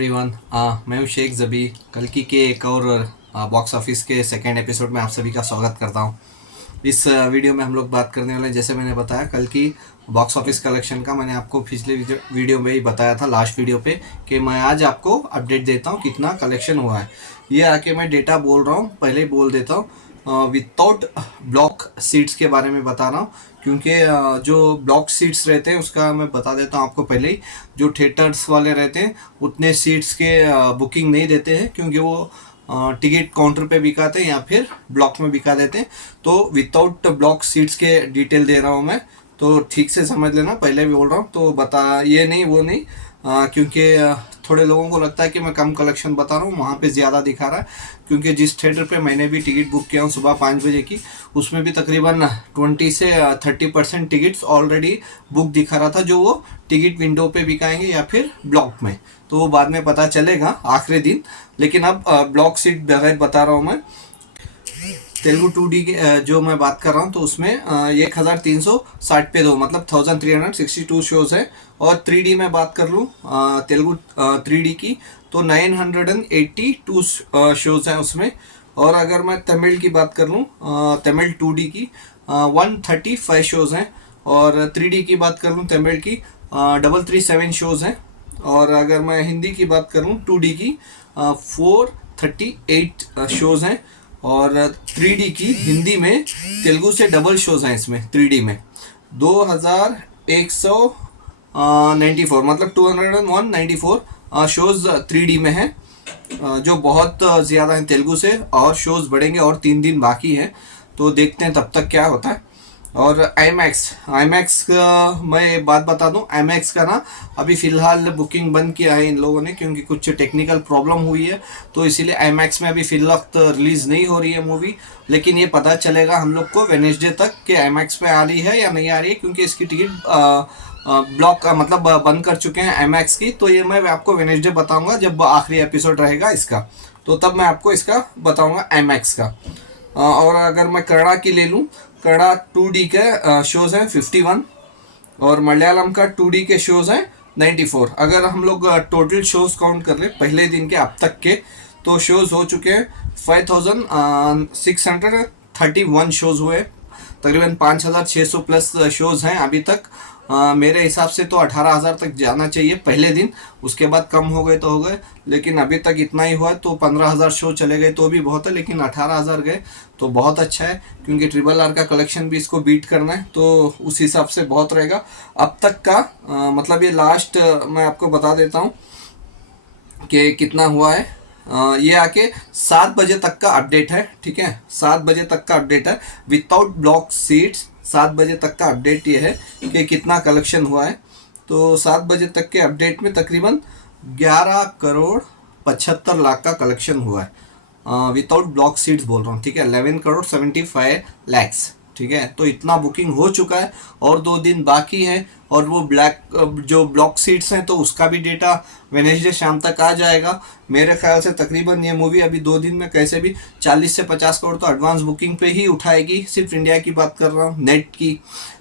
Everyone. मैं हूं शेख ज़बी। कल्कि के एक और बॉक्स ऑफिस के सेकेंड एपिसोड में आप सभी का स्वागत करता हूं। इस वीडियो में हम लोग बात करने वाले हैं, जैसे मैंने बताया कल की बॉक्स ऑफिस कलेक्शन का। मैंने आपको पिछले वीडियो में ही बताया था, लास्ट वीडियो पे, कि मैं आज आपको अपडेट देता हूं कितना कलेक्शन हुआ है। ये आके मैं डेटा बोल रहा हूं, पहले ही बोल देता हूं, विदाउट ब्लॉक सीट्स के बारे में बता रहा हूँ, क्योंकि जो ब्लॉक सीट्स रहते हैं उसका मैं बता देता हूँ आपको पहले ही। जो थिएटर्स वाले रहते हैं उतने सीट्स के बुकिंग नहीं देते हैं, क्योंकि वो टिकट काउंटर पे बिकाते हैं या फिर ब्लॉक में बिका देते हैं। तो विदाउट ब्लॉक सीट्स के डिटेल दे रहा हूँ मैं, तो ठीक से समझ लेना, पहले भी बोल रहा हूँ। तो बता, ये नहीं वो नहीं, क्योंकि थोड़े लोगों को लगता है कि मैं कम कलेक्शन बता रहा हूँ, वहाँ पे ज़्यादा दिखा रहा है। क्योंकि जिस थिएटर पे मैंने भी टिकट बुक किया हूँ सुबह 5 बजे की, उसमें भी तकरीबन 20 से 30% टिकट्स ऑलरेडी बुक दिखा रहा था, जो वो टिकट विंडो पे बिकाएंगे या फिर ब्लॉक में, तो वो बाद में पता चलेगा आखिरी दिन। लेकिन अब ब्लॉक सीट बगैर बता रहा हूँ मैं। तेलुगु 2D के जो मैं बात कर रहा हूँ, तो उसमें 1360 पे दो, मतलब 1362 शोज़ है। और 3D में बात कर लूँ तेलुगु 3D की, तो 982 शोज़ हैं उसमें। और अगर मैं तमिल की बात कर लूँ, तमिल 2D की 135 शोज़ हैं। और 3D की बात कर लूँ तमिल की 337 शोज़ हैं। और अगर मैं हिंदी की बात करूँ 2D की 438 शोज़ हैं। और 3D की हिंदी में तेलुगु से डबल शोज़ हैं इसमें 3D में 2194, मतलब 294 शोज़ 3D में हैं, जो बहुत ज़्यादा हैं तेलुगु से। और शोज़ बढ़ेंगे और 3 दिन बाकी हैं, तो देखते हैं तब तक क्या होता है। और आई मैक्स का मैं एक बात बता दूं, आई मैक्स का ना अभी फ़िलहाल बुकिंग बंद किया है इन लोगों ने, क्योंकि कुछ टेक्निकल प्रॉब्लम हुई है, तो इसीलिए आई मैक्स में अभी फ़िलहाल रिलीज़ नहीं हो रही है मूवी। लेकिन ये पता चलेगा हम लोग को वेडनेसडे तक कि आई मैक्स पे आ रही है या नहीं आ रही है, क्योंकि इसकी टिकट ब्लॉक का मतलब बंद कर चुके हैं आई मैक्स की। तो ये मैं आपको वेडनेसडे बताऊँगा जब आखिरी एपिसोड रहेगा इसका, तो तब मैं आपको इसका बताऊँगा आई मैक्स का। और अगर मैं कन्नड़ा की ले लूँ, कन्नड़ा 2D के शोज़ हैं 51। और मलयालम का 2D के शोज़ हैं 94। अगर हम लोग टोटल शोज़ काउंट कर ले पहले दिन के अब तक के, तो शोज़ हो चुके हैं 5631 शोज़ हुए। तकरीबन 5600 प्लस शोज़ हैं अभी तक। मेरे हिसाब से तो 18,000 तक जाना चाहिए पहले दिन, उसके बाद कम हो गए तो हो गए, लेकिन अभी तक इतना ही हुआ है। तो 15,000 शो चले गए तो भी बहुत है, लेकिन 18,000 गए तो बहुत अच्छा है, क्योंकि RRR का कलेक्शन भी इसको बीट करना है, तो उस हिसाब से बहुत रहेगा अब तक का। मतलब ये लास्ट मैं आपको बता देता हूँ कि कितना हुआ है। ये आके 7 बजे तक का अपडेट है, ठीक है, 7 बजे तक का अपडेट है विदाउट ब्लॉक सीट्स। 7 बजे तक का अपडेट ये है कि कितना कलेक्शन हुआ है। तो 7 बजे तक के अपडेट में तकरीबन 11,75,00,000 का कलेक्शन हुआ है, विदाउट ब्लॉक सीट्स बोल रहा हूँ, ठीक है, 11,75,00,000, ठीक है। तो इतना बुकिंग हो चुका है और 2 दिन बाकी हैं। और वो जो ब्लॉक सीट्स हैं, तो उसका भी डेटा वेडनेसडे शाम तक आ जाएगा मेरे ख्याल से। तकरीबन ये मूवी अभी 2 दिन में कैसे भी 40 से 50 करोड़ तो एडवांस बुकिंग पे ही उठाएगी। सिर्फ इंडिया की बात कर रहा हूँ, नेट की,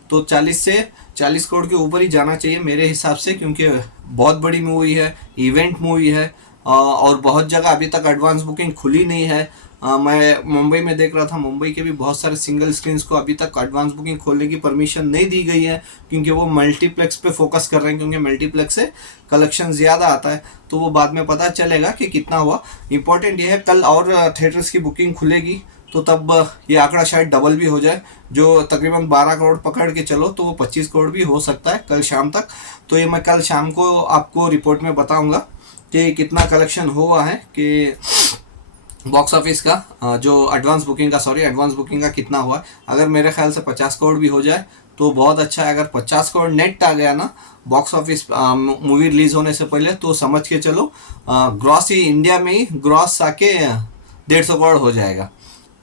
तो 40 से 40 करोड़ के ऊपर ही जाना चाहिए मेरे हिसाब से, क्योंकि बहुत बड़ी मूवी है, इवेंट मूवी है। और बहुत जगह अभी तक एडवांस बुकिंग खुली नहीं है। मैं मुंबई में देख रहा था, मुंबई के भी बहुत सारे सिंगल स्क्रीन्स को अभी तक एडवांस बुकिंग खोलने की परमिशन नहीं दी गई है, क्योंकि वो मल्टीप्लेक्स पे फोकस कर रहे हैं, क्योंकि मल्टीप्लेक्स से कलेक्शन ज़्यादा आता है। तो वो बाद में पता चलेगा कि कितना हुआ। इंपॉर्टेंट ये है कल और थिएटर्स की बुकिंग खुलेगी, तो तब ये आंकड़ा शायद डबल भी हो जाए। जो तकरीबन 12 करोड़ पकड़ के चलो, तो वो 25 करोड़ भी हो सकता है कल शाम तक। तो ये मैं कल शाम को आपको रिपोर्ट में बताऊँगा कि कितना कलेक्शन हुआ है, कि बॉक्स ऑफिस का जो एडवांस बुकिंग का कितना हुआ है। अगर मेरे ख्याल से 50 करोड़ भी हो जाए तो बहुत अच्छा है। अगर 50 करोड़ नेट आ गया ना बॉक्स ऑफिस मूवी रिलीज़ होने से पहले, तो समझ के चलो ग्रॉस ही इंडिया में ही ग्रॉस आके 150 करोड़ हो जाएगा।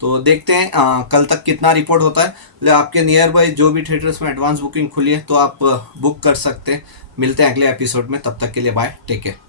तो देखते हैं कल तक कितना रिपोर्ट होता है। आपके नियर बाय जो भी थिएटर्स में एडवांस बुकिंग खुली है, तो आप बुक कर सकते हैं। मिलते हैं अगले एपिसोड में, तब तक के लिए बाय, टेक केयर।